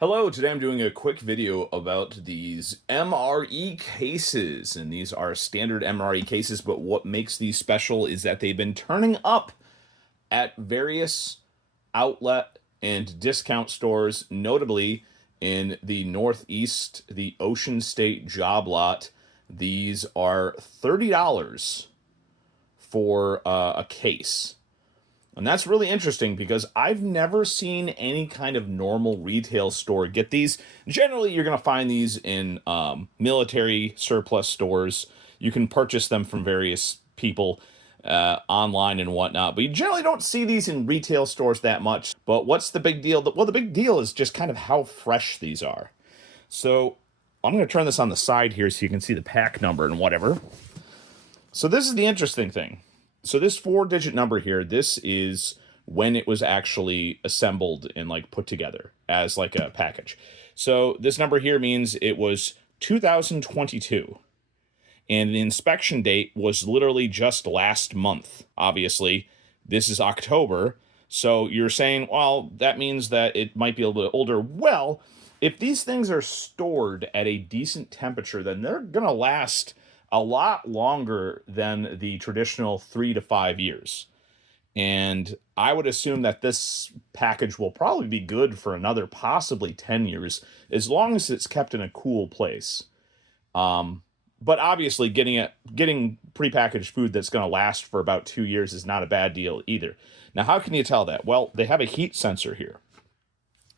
Hello, today I'm doing a quick video about these MRE cases, and these are standard MRE cases, but what makes these special is that they've been turning up at various outlet and discount stores, notably in the Northeast, the Ocean State job lot. These are $30 for a case. And that's really interesting because I've never seen any kind of normal retail store get these. Generally, you're going to find these in military surplus stores. You can purchase them from various people online and whatnot. But you generally don't see these in retail stores that much. But what's the big deal? Well, the big deal is just kind of how fresh these are. So I'm going to turn this on the side here so you can see the pack number and whatever. So this is the interesting thing. So this 4-digit number here, this is when it was actually assembled and like put together as like a package. So this number here means it was 2022. And the inspection date was literally just last month. Obviously, this is October. So you're saying, well, that means that it might be a little bit older. Well, if these things are stored at a decent temperature, then they're going to last a lot longer than the traditional 3 to 5 years. And I would assume that this package will probably be good for another possibly 10 years, as long as it's kept in a cool place. But obviously getting prepackaged food that's going to last for about 2 years is not a bad deal either. Now, how can you tell that? Well, they have a heat sensor here.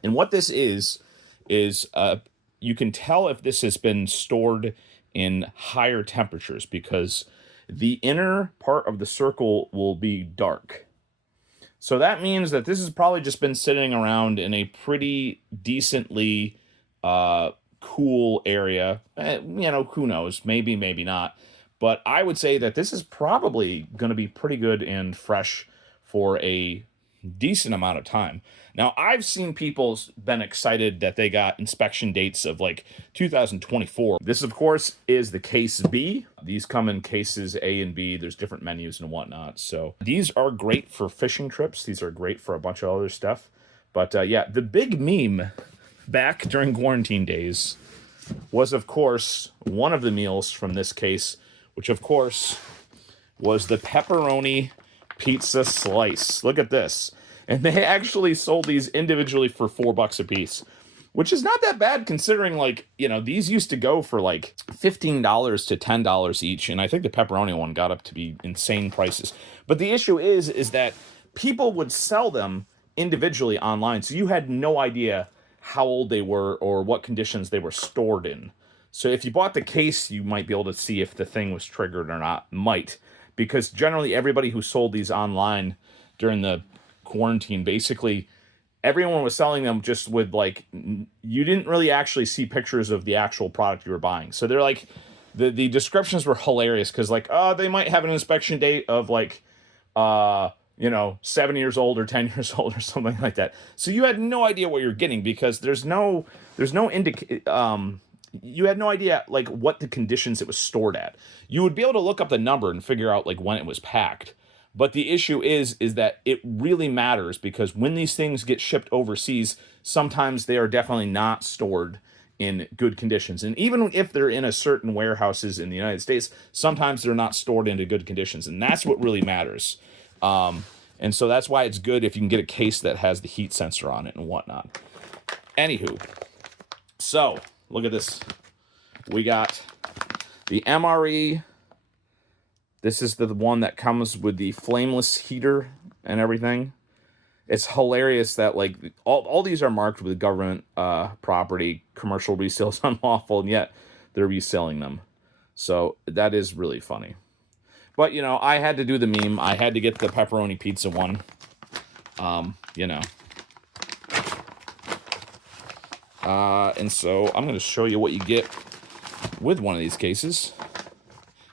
And what this is you can tell if this has been stored in higher temperatures because the inner part of the circle will be dark. So that means that this has probably just been sitting around in a pretty decently cool area. Who knows? Maybe, maybe not. But I would say that this is probably going to be pretty good and fresh for a decent amount of time. Now, I've seen people been excited that they got inspection dates of like 2024. This, of course, is the case B. These come in cases A and B. There's different menus and whatnot. So these are great for fishing trips. These are great for a bunch of other stuff. But yeah, the big meme back during quarantine days was, of course, one of the meals from this case, which, of course, was the pepperoni pizza slice. Look at this. And they actually sold these individually for $4 a piece, which is not that bad considering, like, these used to go for like $15 to $10 each. And I think the pepperoni one got up to be insane prices. But the issue is that people would sell them individually online. So you had no idea how old they were or what conditions they were stored in. So if you bought the case, you might be able to see if the thing was triggered or not. Because generally everybody who sold these online during the quarantine, basically everyone was selling them just with like, you didn't really actually see pictures of the actual product you were buying. So they're like, the descriptions were hilarious because like, they might have an inspection date of like 7 years old or 10 years old or something like that. So you had no idea what you're getting because you had no idea like what the conditions it was stored at. You would be able to look up the number and figure out like when it was packed. But the issue is that it really matters because when these things get shipped overseas, sometimes they are definitely not stored in good conditions. And even if they're in a certain warehouses in the United States, sometimes they're not stored into good conditions. And that's what really matters. And so that's why it's good if you can get a case that has the heat sensor on it and whatnot. Anywho, so look at this. We got the MRE. This is the one that comes with the flameless heater and everything. It's hilarious that like all these are marked with government property, commercial resales unlawful, and yet they're reselling them. So that is really funny. But, I had to do the meme. I had to get the pepperoni pizza one. And so I'm going to show you what you get with one of these cases.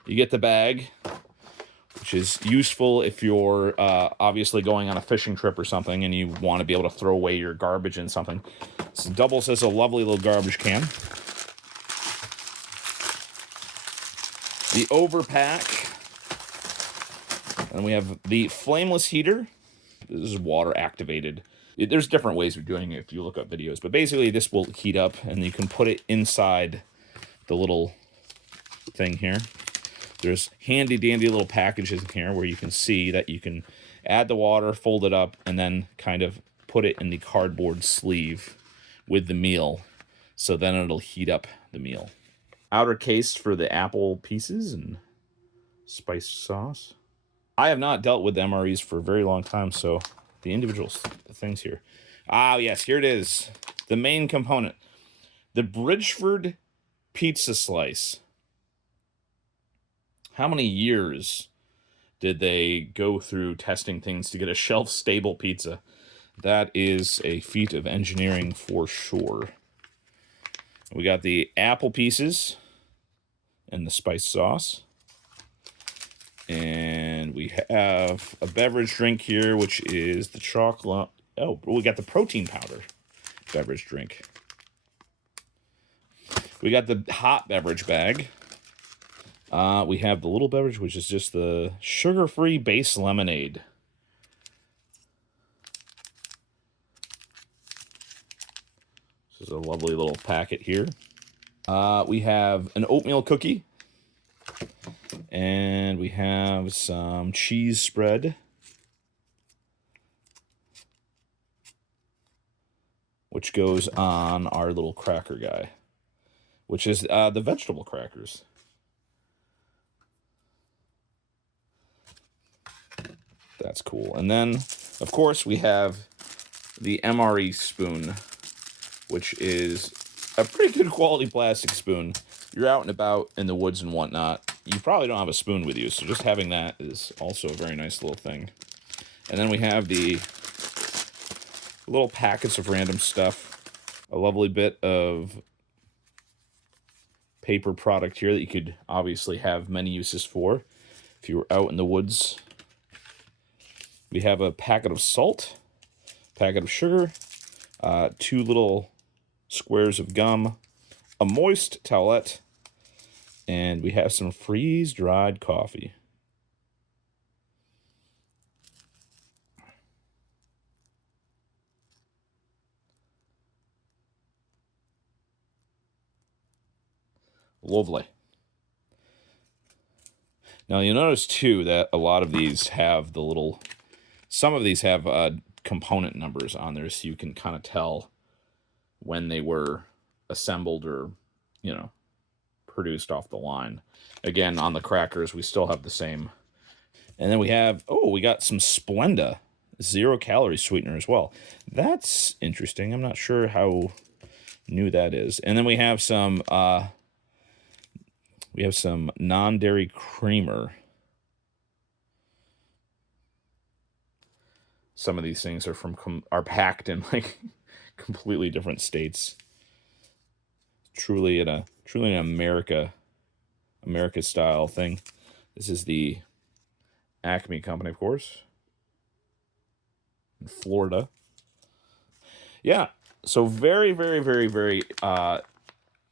You get the bag, which is useful if you're obviously going on a fishing trip or something and you want to be able to throw away your garbage in something. This doubles as a lovely little garbage can. The overpack. And we have the flameless heater. This is water activated. There's different ways of doing it if you look up videos, but basically this will heat up, and you can put it inside the little thing here. There's handy dandy little packages in here where you can see that you can add the water, fold it up, and then kind of put it in the cardboard sleeve with the meal, so then it'll heat up the meal. Outer case for the apple pieces and spiced sauce. I have not dealt with MREs for a very long time, so the individual things here. Ah, yes, here it is. The main component. The Bridgeford pizza slice. How many years did they go through testing things to get a shelf-stable pizza? That is a feat of engineering for sure. We got the apple pieces and the spice sauce. And we have a beverage drink here, which is the chocolate. Oh, we got the protein powder beverage drink. We got the hot beverage bag. We have the little beverage, which is just the sugar-free base lemonade. This is a lovely little packet here. We have an oatmeal cookie. And we have some cheese spread, which goes on our little cracker guy, which is the vegetable crackers. That's cool. And then, of course, we have the MRE spoon, which is a pretty good quality plastic spoon. You're out and about in the woods and whatnot, you probably don't have a spoon with you, so just having that is also a very nice little thing. And then we have the little packets of random stuff. A lovely bit of paper product here that you could obviously have many uses for if you were out in the woods. We have a packet of salt, packet of sugar, 2 little squares of gum, a moist towelette, and we have some freeze-dried coffee. Lovely. Now you'll notice too that a lot of these have the little, some of these have component numbers on there, so you can kind of tell when they were assembled or, you know, produced off the line. Again, on the crackers, we still have the same. And then we have, oh, we got some Splenda 0-calorie sweetener as well. That's interesting. I'm not sure how new that is. And then we have some non-dairy creamer. Some of these things are packed in like completely different states. Truly an America style thing. This is the Acme company, of course, in Florida. Yeah, so very, very, very, very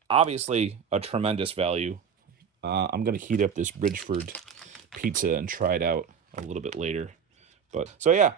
obviously a tremendous value. I'm gonna heat up this Bridgeford pizza and try it out a little bit later. But so yeah,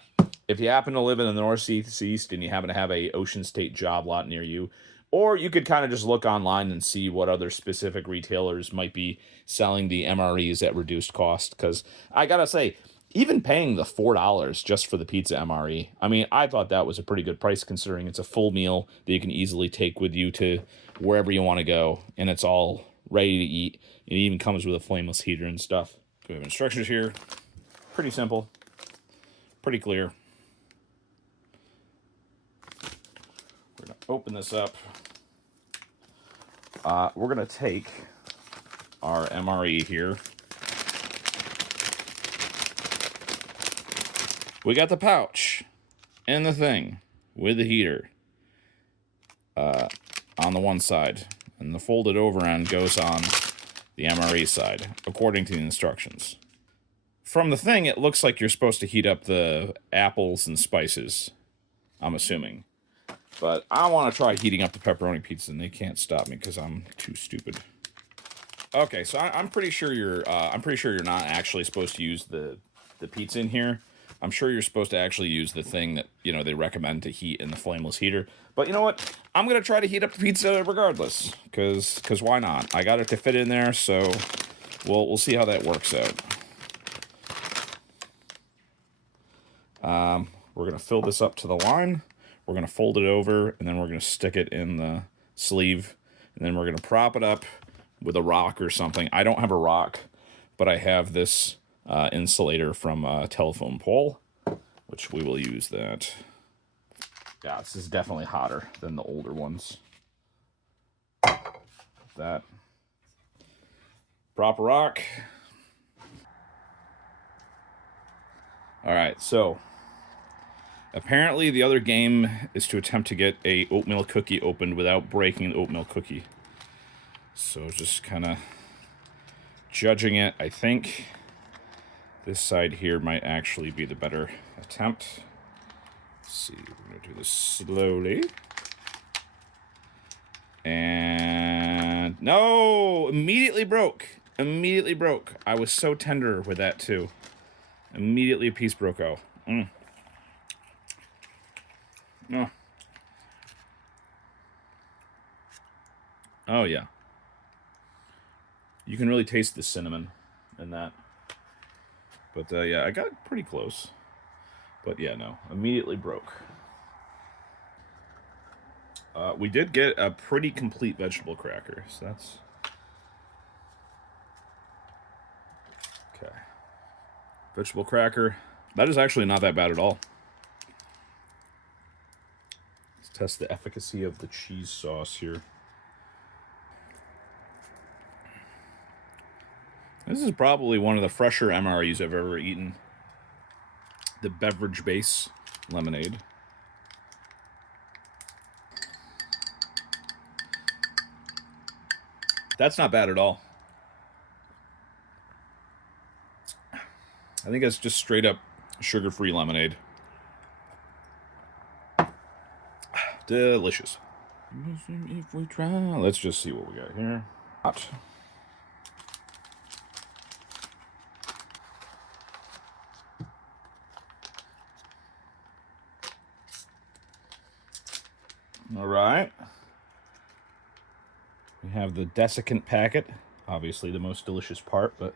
if you happen to live in the Northeast and you happen to have a Ocean State job lot near you, or you could kind of just look online and see what other specific retailers might be selling the MREs at reduced cost. Because I gotta say, even paying the $4 just for the pizza MRE, I mean, I thought that was a pretty good price considering it's a full meal that you can easily take with you to wherever you want to go, and it's all ready to eat. It even comes with a flameless heater and stuff. We have instructions here. Pretty simple. Pretty clear. We're going to open this up. We're going to take our MRE here. We got the pouch and the thing with the heater on the one side, and the folded over end goes on the MRE side, according to the instructions. From the thing, it looks like you're supposed to heat up the apples and spices, I'm assuming. But I want to try heating up the pepperoni pizza, and they can't stop me because I'm too stupid. Okay, so I'm pretty sure you're not actually supposed to use the pizza in here. I'm sure you're supposed to actually use the thing that, you know, they recommend to heat in the flameless heater. But you know what? I'm going to try to heat up the pizza regardless, because why not? I got it to fit in there, so we'll see how that works out. We're going to fill this up to the line. We're going to fold it over, and then we're going to stick it in the sleeve. And then we're going to prop it up with a rock or something. I don't have a rock, but I have this insulator from a telephone pole, which we will use that. Yeah, this is definitely hotter than the older ones. That. Prop a rock. All right, so apparently the other game is to attempt to get a oatmeal cookie opened without breaking the oatmeal cookie. So just kind of judging it, I think this side here might actually be the better attempt. Let's see, we're going to do this slowly. And no, immediately broke. Immediately broke. I was so tender with that too. Immediately a piece broke out. Oh. Oh yeah. You can really taste the cinnamon in that. But yeah, I got pretty close. But yeah, no, immediately broke. We did get a pretty complete vegetable cracker, so that's... Okay. Vegetable cracker. That is actually not that bad at all. Let's test the efficacy of the cheese sauce here. This is probably one of the fresher MREs I've ever eaten. The beverage base lemonade. That's not bad at all. I think it's just straight up sugar-free lemonade. Delicious. If we try, let's just see what we got here. Hot. All right. We have the desiccant packet, obviously the most delicious part, but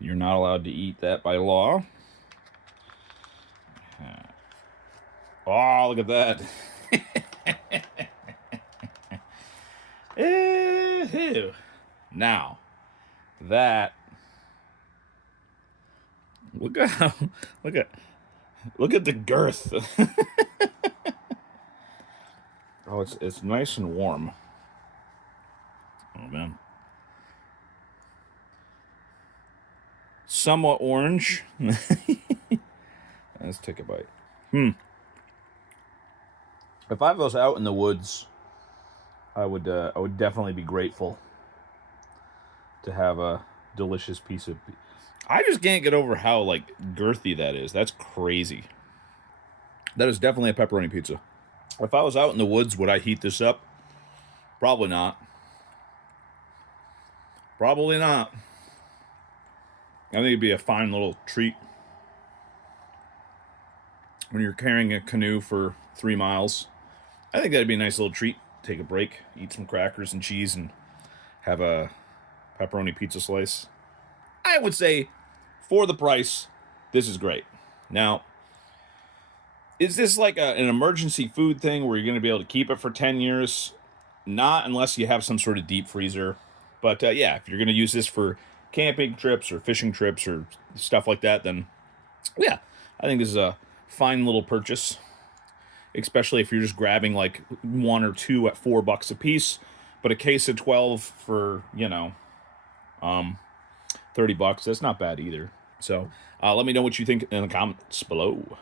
you're not allowed to eat that by law. Oh, look at that. Ew. Now, that... Look at the girth. Oh, it's nice and warm. Oh, man. Somewhat orange. Let's take a bite. If I was out in the woods, I would definitely be grateful to have a delicious piece of... I just can't get over how, like, girthy that is. That's crazy. That is definitely a pepperoni pizza. If I was out in the woods, would I heat this up? Probably not. Probably not. I think it'd be a fine little treat when you're carrying a canoe for 3 miles. I think that'd be a nice little treat. Take a break, eat some crackers and cheese, and have a pepperoni pizza slice. I would say, for the price, this is great. Now, is this like an emergency food thing where you're going to be able to keep it for 10 years? Not unless you have some sort of deep freezer. But yeah, if you're going to use this for camping trips or fishing trips or stuff like that, then yeah, I think this is a fine little purchase. Especially if you're just grabbing like 1 or 2 at $4 a piece. But a case of 12 for, you know, $30, that's not bad either. So let me know what you think in the comments below.